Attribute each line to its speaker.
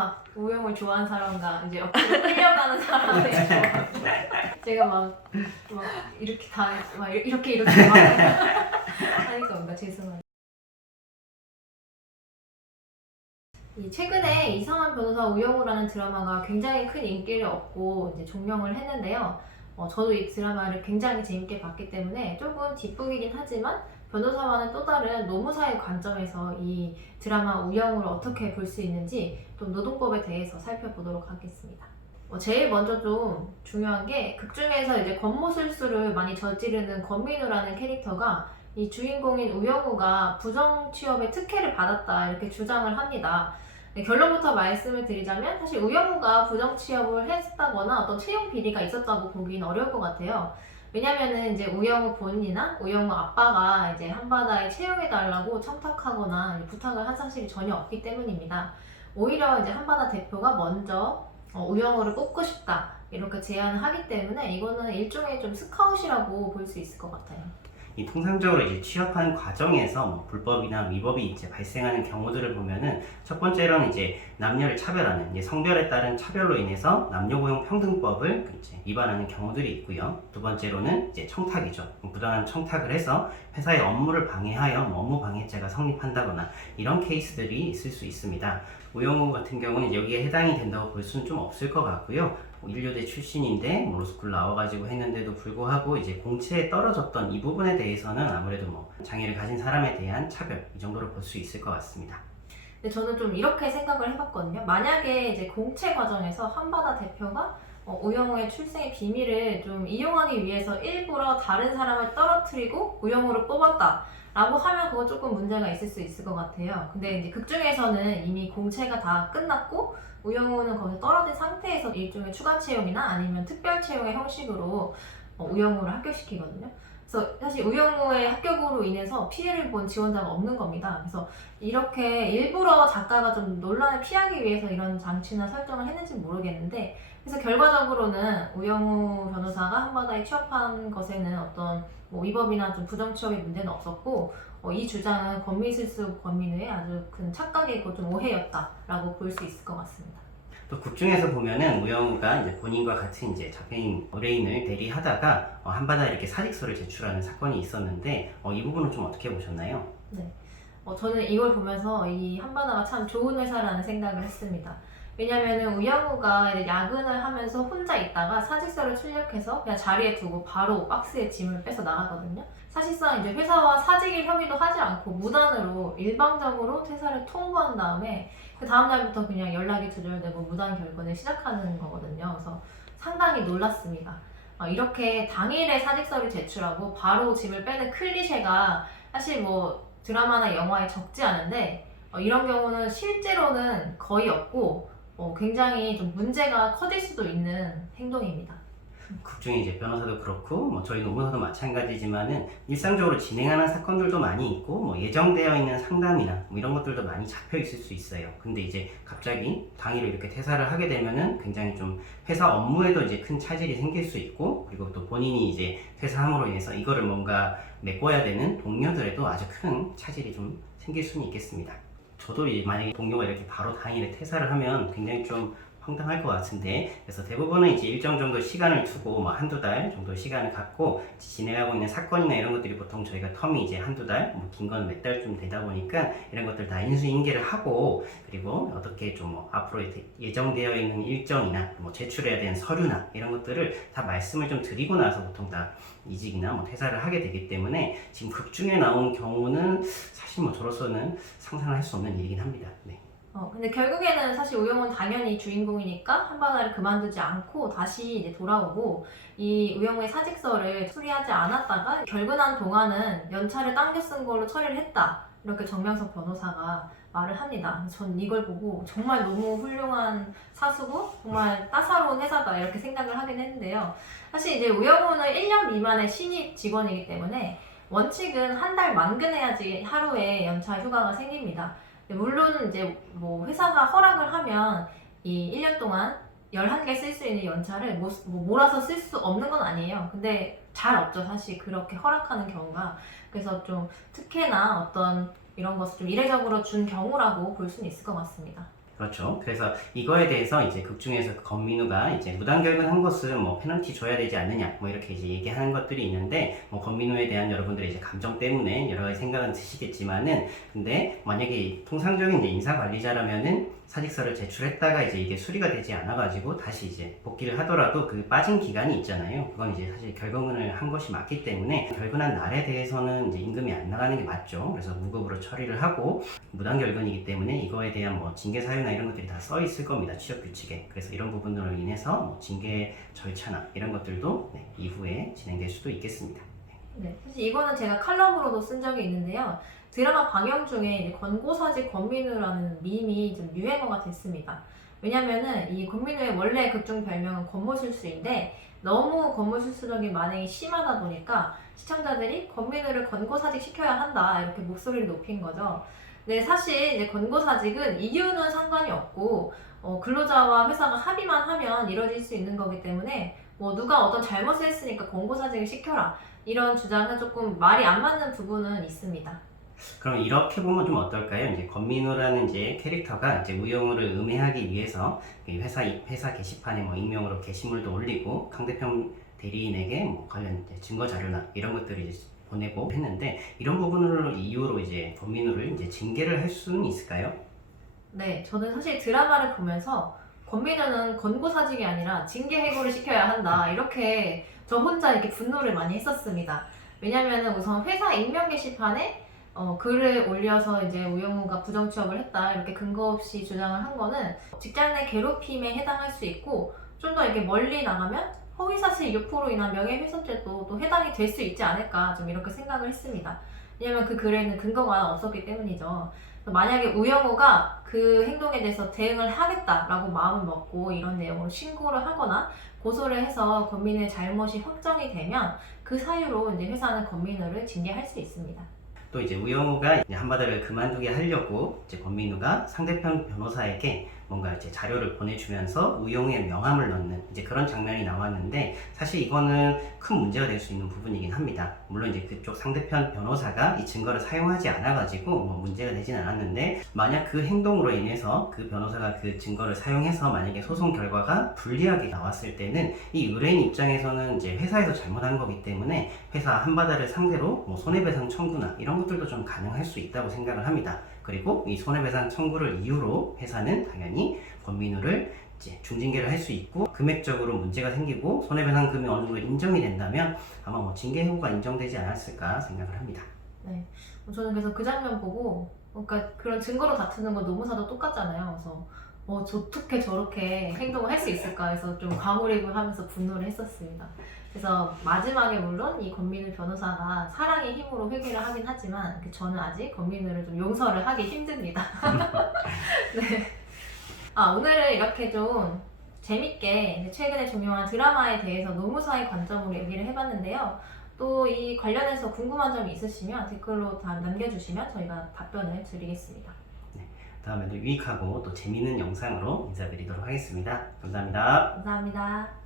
Speaker 1: 막 우영을 좋아하는 사람과 이제 옆으로 끌려가는 사람의 조합. 제가 막, 막 이렇게 다, 막 이렇게 이렇게 막 하니까 뭔가 죄송해요. 이 최근에 이상한 변호사 우영우라는 드라마가 굉장히 큰 인기를 얻고 이제 종영을 했는데요. 어, 저도 이 드라마를 굉장히 재밌게 봤기 때문에 조금 뒷북이긴 하지만 변호사와는 또 다른 노무사의 관점에서 이 드라마 우영우를 어떻게 볼 수 있는지 좀 노동법에 대해서 살펴보도록 하겠습니다. 어, 제일 먼저 좀 중요한 게 극 중에서 이제 권모술수를 많이 저지르는 권민우라는 캐릭터가 이 주인공인 우영우가 부정 취업의 특혜를 받았다 이렇게 주장을 합니다. 네, 결론부터 말씀을 드리자면 사실 우영우가 부정 취업을 했다거나 어떤 채용 비리가 있었다고 보기는 어려울 것 같아요. 왜냐면은 이제 우영우 본인이나 우영우 아빠가 이제 한바다에 채용해 달라고 청탁하거나 부탁을 한 사실이 전혀 없기 때문입니다. 오히려 이제 한바다 대표가 먼저 어, 우영우를 뽑고 싶다 이렇게 제안을 하기 때문에 이거는 일종의 좀 스카웃이라고 볼 수 있을 것 같아요.
Speaker 2: 이 통상적으로 이제 취업하는 과정에서 뭐 불법이나 위법이 이제 발생하는 경우들을 보면은 첫 번째로는 이제 남녀를 차별하는 이제 성별에 따른 차별로 인해서 남녀고용 평등법을 이제 위반하는 경우들이 있고요. 두 번째로는 이제 청탁이죠. 부당한 청탁을 해서 회사의 업무를 방해하여 뭐 업무 방해죄가 성립한다거나 이런 케이스들이 있을 수 있습니다. 우영우 같은 경우는 여기에 해당이 된다고 볼 수는 좀 없을 것 같고요. 뭐 인류대 출신인데 뭐 로스쿨 나와가지고 했는데도 불구하고 이제 공채에 떨어졌던 이 부분에 대해서는 아무래도 뭐 장애를 가진 사람에 대한 차별 이 정도로 볼 수 있을 것 같습니다.
Speaker 1: 근데 저는 좀 이렇게 생각을 해봤거든요. 만약에 이제 공채 과정에서 한바다 대표가 어, 우영우의 출생의 비밀을 좀 이용하기 위해서 일부러 다른 사람을 떨어뜨리고 우영우를 뽑았다. 라고 하면 그거 조금 문제가 있을 수 있을 것 같아요. 근데 이제 극 중에서는 이미 공채가 다 끝났고 우영우는 거기서 떨어진 상태에서 일종의 추가 채용이나 아니면 특별 채용의 형식으로 어, 우영우를 합격시키거든요. 그래서 사실 우영우의 합격으로 인해서 피해를 본 지원자가 없는 겁니다. 그래서 이렇게 일부러 작가가 좀 논란을 피하기 위해서 이런 장치나 설정을 했는지 는 모르겠는데 그래서 결과적으로는 우영우 변호사가 한바다에 취업한 것에는 어떤 뭐 위법이나 좀 부정 취업의 문제는 없었고 어, 이 주장은 권미술수 권민우의 아주 큰 착각이고 좀 오해였다라고 볼 수 있을 것 같습니다.
Speaker 2: 또 국중에서 보면은 우영우가 이제 본인과 같은 이제 잡혀인 의뢰인을 대리하다가 어, 한바다 이렇게 사직서를 제출하는 사건이 있었는데 어, 이 부분은 좀 어떻게 보셨나요?
Speaker 1: 어, 저는 이걸 보면서 이 한바다가 참 좋은 회사라는 생각을 했습니다. 왜냐면은 우영우가 이제 야근을 하면서 혼자 있다가 사직서를 출력해서 그냥 자리에 두고 바로 박스에 짐을 빼서 나가거든요. 사실상 이제 회사와 사직일 협의도 하지 않고 무단으로 일방적으로 퇴사를 통보한 다음에 그 다음 날부터 그냥 연락이 두절되고 무단 결근을 시작하는 거거든요. 그래서 상당히 놀랐습니다. 어, 이렇게 당일에 사직서를 제출하고 바로 짐을 빼는 클리셰가 사실 뭐 드라마나 영화에 적지 않은데 어, 이런 경우는 실제로는 거의 없고 어, 굉장히 좀 문제가 커질 수도 있는 행동입니다.
Speaker 2: 국중에 이제 변호사도 그렇고 뭐 저희 노무사도 마찬가지지만은 일상적으로 진행하는 사건들도 많이 있고 뭐 예정되어 있는 상담이나 뭐 이런 것들도 많이 잡혀 있을 수 있어요. 근데 이제 갑자기 당일에 이렇게 퇴사를 하게 되면은 굉장히 좀 회사 업무에도 이제 큰 차질이 생길 수 있고 그리고 또 본인이 이제 퇴사함으로 인해서 이거를 뭔가 메꿔야 되는 동료들에도 아주 큰 차질이 좀 생길 수는 있겠습니다. 저도 이제 만약에 동료가 이렇게 바로 당일에 퇴사를 하면 굉장히 좀 황당할 것 같은데 그래서 대부분은 이제 일정 정도 시간을 두고 뭐 한두 달 정도 시간을 갖고 진행하고 있는 사건이나 이런 것들이 보통 저희가 텀이 이제 한두 달, 뭐 긴 건 몇 달쯤 되다 보니까 이런 것들 다 인수인계를 하고 그리고 어떻게 좀 뭐 앞으로 예정되어 있는 일정이나 뭐 제출해야 되는 서류나 이런 것들을 다 말씀을 좀 드리고 나서 보통 다 이직이나 뭐 퇴사를 하게 되기 때문에 지금 극중에 나온 경우는 사실 뭐 저로서는 상상을 할 수 없는 일이긴 합니다. 네.
Speaker 1: 어, 근데 결국에는 사실 우영우는 당연히 주인공이니까 한바다를 그만두지 않고 다시 이제 돌아오고 이 우영우의 사직서를 수리하지 않았다가 결근한 동안은 연차를 당겨 쓴 걸로 처리를 했다. 이렇게 정명석 변호사가 말을 합니다. 전 이걸 보고 정말 너무 훌륭한 사수고 정말 따사로운 회사다 이렇게 생각을 하긴 했는데요. 사실 이제 우영우는 1년 미만의 신입 직원이기 때문에 원칙은 한 달 만근해야지 하루에 연차 휴가가 생깁니다. 물론 이제 뭐 회사가 허락을 하면 이 1년 동안 11개 쓸 수 있는 연차를 뭐, 뭐 몰아서 쓸 수 없는 건 아니에요. 근데 잘 없죠. 사실 그렇게 허락하는 경우가. 그래서 좀 특혜나 어떤 이런 것을 좀 이례적으로 준 경우라고 볼 수는 있을 것 같습니다.
Speaker 2: 그렇죠. 그래서 이거에 대해서 이제 극 중에서 그 권민우가 이제 무단 결근한 것은 뭐 페널티 줘야 되지 않느냐 뭐 이렇게 이제 얘기하는 것들이 있는데 뭐 권민우에 대한 여러분들의 이제 감정 때문에 여러 가지 생각은 드시겠지만은 근데 만약에 통상적인 이제 인사 관리자라면은 사직서를 제출했다가 이제 이게 수리가 되지 않아가지고 다시 이제 복귀를 하더라도 그 빠진 기간이 있잖아요. 그건 이제 사실 결근을 한 것이 맞기 때문에 결근한 날에 대해서는 이제 임금이 안 나가는 게 맞죠. 그래서 무급으로 처리를 하고 무단 결근이기 때문에 이거에 대한 뭐 징계 사유나 이런 것들이 다 써 있을 겁니다. 취업 규칙에. 그래서 이런 부분으로 인해서 뭐 징계 절차나 이런 것들도 네, 이후에 진행될 수도 있겠습니다.
Speaker 1: 네, 사실 이거는 제가 칼럼으로도 쓴 적이 있는데요. 드라마 방영 중에 권고사직 권민우라는 밈이 좀 유행어가 됐습니다. 왜냐면은 이 권민우의 원래 극중 별명은 권모실수인데 너무 권모실수적인 만행이 심하다 보니까 시청자들이 권민우를 권고사직 시켜야 한다 이렇게 목소리를 높인 거죠. 근데 사실 이제 권고사직은 이유는 상관이 없고 어, 근로자와 회사가 합의만 하면 이뤄질 수 있는 거기 때문에 뭐 누가 어떤 잘못을 했으니까 권고사직을 시켜라 이런 주장은 조금 말이 안 맞는 부분은 있습니다.
Speaker 2: 그럼 이렇게 보면 좀 어떨까요? 이제 권민우라는 이제 캐릭터가 이제 우영우를 음해하기 위해서 이 회사 회사 게시판에 뭐 익명으로 게시물도 올리고 강대평 대리인에게 뭐 관련 증거 자료나 이런 것들을 이제 보내고 했는데 이런 부분을 이유로 이제 권민우를 이제 징계를 할 수는 있을까요?
Speaker 1: 네, 저는 사실 드라마를 보면서 권민우는 권고사직이 아니라 징계 해고를 시켜야 한다 이렇게 저 혼자 이렇게 분노를 많이 했었습니다. 왜냐면은 우선 회사 익명 게시판에 어, 글을 올려서 이제 우영우가 부정 취업을 했다 이렇게 근거 없이 주장을 한 거는 직장 내 괴롭힘에 해당할 수 있고 좀 더 이렇게 멀리 나가면 허위사실 유포로 인한 명예훼손죄도 또 해당이 될 수 있지 않을까 좀 이렇게 생각을 했습니다. 왜냐면 그 글에는 근거가 없었기 때문이죠. 만약에 우영우가 그 행동에 대해서 대응을 하겠다라고 마음을 먹고 이런 내용으로 신고를 하거나 고소를 해서 권민우의 잘못이 확정이 되면 그 사유로 이제 회사는 권민우를 징계할 수 있습니다.
Speaker 2: 또 이제 우영우가 한바다를 그만두게 하려고 이제 권민우가 상대편 변호사에게 뭔가 이제 자료를 보내주면서 우영우의 명함을 넣는 이제 그런 장면이 나왔는데 사실 이거는 큰 문제가 될 수 있는 부분이긴 합니다. 물론 이제 그쪽 상대편 변호사가 이 증거를 사용하지 않아가지고 뭐 문제가 되진 않았는데 만약 그 행동으로 인해서 그 변호사가 그 증거를 사용해서 만약에 소송 결과가 불리하게 나왔을 때는 이 의뢰인 입장에서는 이제 회사에서 잘못한 거기 때문에 회사 한바다를 상대로 뭐 손해배상 청구나 이런 것들도 좀 가능할 수 있다고 생각을 합니다. 그리고 이 손해배상 청구를 이유로 회사는 당연히 권민우를 중징계를 할 수 있고 금액적으로 문제가 생기고 손해배상금이 어느 정도 인정이 된다면 아마 뭐 징계 해고가 인정되지 않았을까 생각을 합니다.
Speaker 1: 저는 그래서 그 장면 보고 그러니까 그런 증거로 다투는 건 노무사도 똑같잖아요. 그래서 어, 저 어떻게 저렇게 행동을 할 수 있을까 해서 좀 과몰입을 하면서 분노를 했었습니다. 그래서 마지막에 물론 이 권민우 변호사가 사랑의 힘으로 회개를 하긴 하지만 그 저는 아직 권민우를 좀 용서를 하기 힘듭니다. 네. 아 오늘은 이렇게 좀 재밌게 최근에 종영한 드라마에 대해서 노무사의 관점으로 얘기를 해봤는데요. 또 이 관련해서 궁금한 점이 있으시면 댓글로 다 남겨주시면 저희가 답변을 드리겠습니다.
Speaker 2: 다음에도 유익하고 또 재미있는 영상으로 인사드리도록 하겠습니다. 감사합니다.
Speaker 1: 감사합니다.